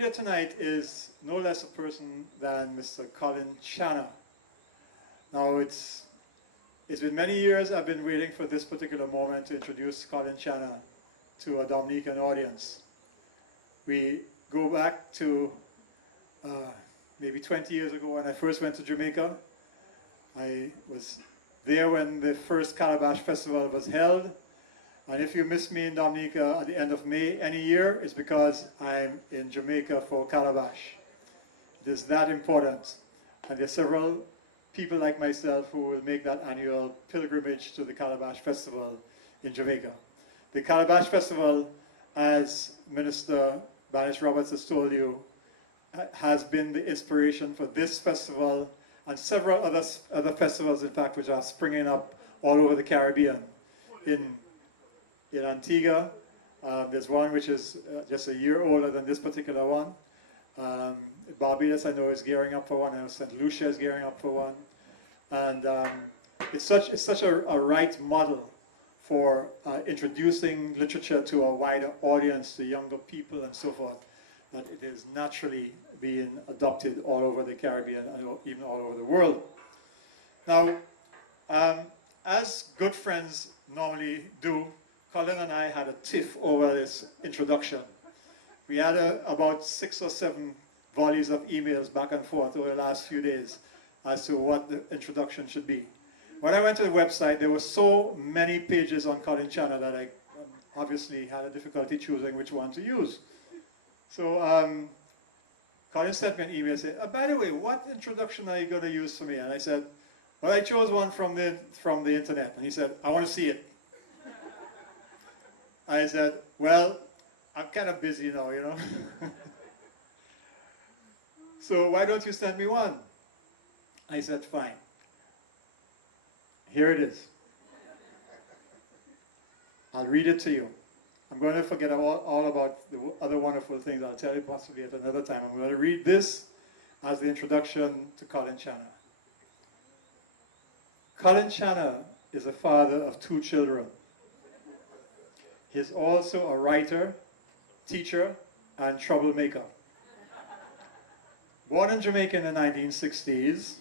reader tonight is no less a person than Mr. Colin Channer. Now, it's been many years I've been waiting for this particular moment to introduce Colin Channer to a Dominican audience. We go back to maybe 20 years ago when I first went to Jamaica. I was there when the first Calabash Festival was held. And if you miss me in Dominica at the end of May any year, it's because I'm in Jamaica for Calabash. It is that important. And there are several people like myself who will make that annual pilgrimage to the Calabash Festival in Jamaica. The Calabash Festival, as Minister Banish Roberts has told you, has been the inspiration for this festival and several other festivals, in fact, which are springing up all over the Caribbean. In Antigua, there's one which is just a year older than this particular one. Barbados, I know, is gearing up for one. I know St. Lucia is gearing up for one. And it's such a right model for introducing literature to a wider audience, to younger people and so forth, that it is naturally being adopted all over the Caribbean and even all over the world. Now, as good friends normally do, Colin and I had a tiff over this introduction. We had about 6 or 7 volleys of emails back and forth over the last few days as to what the introduction should be. When I went to the website, there were so many pages on Colin Channer that I obviously had a difficulty choosing which one to use. So Colin sent me an email saying, by the way, what introduction are you going to use for me? And I said, well, I chose one from the internet. And he said, I want to see it. I said, well, I'm kind of busy now, you know. So why don't you send me one? I said, fine. Here it is. I'll read it to you. I'm going to forget all about the other wonderful things I'll tell you possibly at another time. I'm going to read this as the introduction to Colin Channer. Colin Channer is a father of 2 children. He's also a writer, teacher, and troublemaker. Born in Jamaica in the 1960s,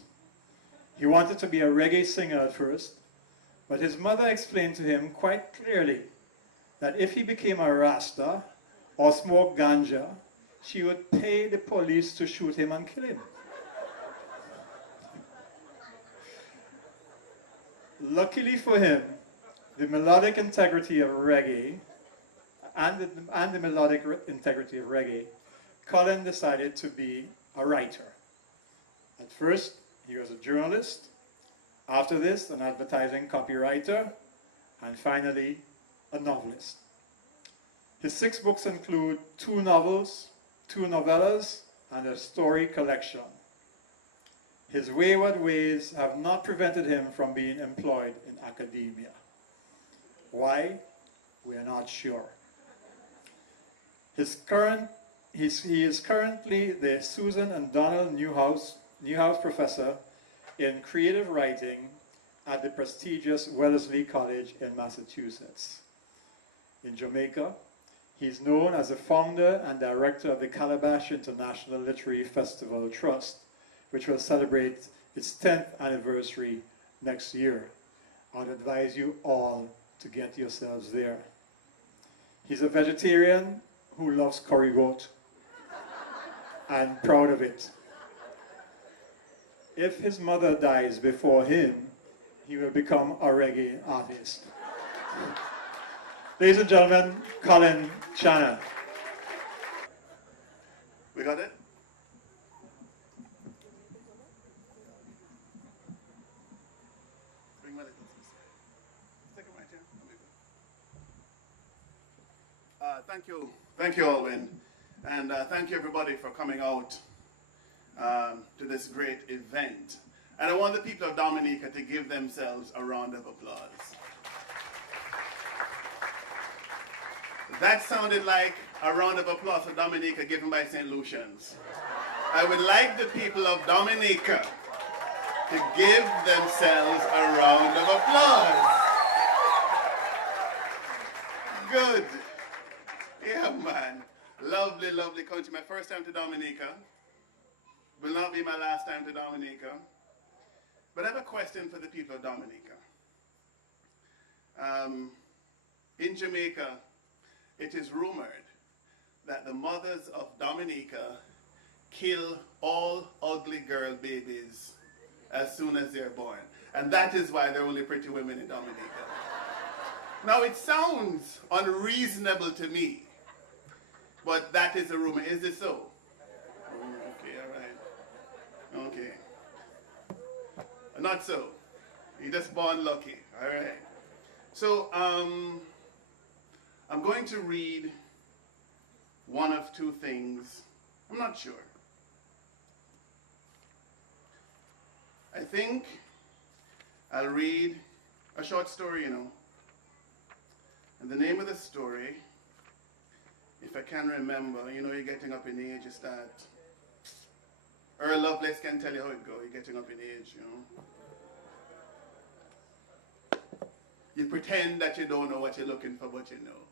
he wanted to be a reggae singer at first, but his mother explained to him quite clearly that if he became a Rasta or smoked ganja, she would pay the police to shoot him and kill him. Luckily for him, the melodic integrity of reggae and the melodic integrity of reggae, Colin decided to be a writer. At first, he was a journalist. After this, an advertising copywriter. And finally, a novelist. His 6 books include 2 novels, 2 novellas, and a story collection. His wayward ways have not prevented him from being employed in academia. Why? We are not sure. He is currently the Susan and Donald Newhouse Professor in Creative Writing at the prestigious Wellesley College in Massachusetts. In Jamaica, he's known as the founder and director of the Calabash International Literary Festival Trust, which will celebrate its 10th anniversary next year. I'd advise you all to get yourselves there. He's a vegetarian who loves curry goat and proud of it. If his mother dies before him, he will become a reggae artist. Ladies and gentlemen, Colin Channer. We got it? Bring my little sister. Take it right here. Thank you, Alwin, and thank you everybody for coming out to this great event. And I want the people of Dominica to give themselves a round of applause. That sounded like a round of applause for Dominica given by St. Lucians. I would like the people of Dominica to give themselves a round of applause. Good. Yeah, man. Lovely, lovely country. My first time to Dominica. Will not be my last time to Dominica. But I have a question for the people of Dominica. In Jamaica, it is rumored that the mothers of Dominica kill all ugly girl babies as soon as they're born. And that is why there are only pretty women in Dominica. Now it sounds unreasonable to me, but that is a rumor. Is it so? Okay, all right. Okay. Not so. You're just born lucky. All right. So I'm going to read one of two things. I'm not sure. I think I'll read a short story, you know. And the name of the story, if I can remember, you know, you're getting up in age, is that Earl Lovelace can tell you how it goes. You're getting up in age, you know. You pretend that you don't know what you're looking for, but you know.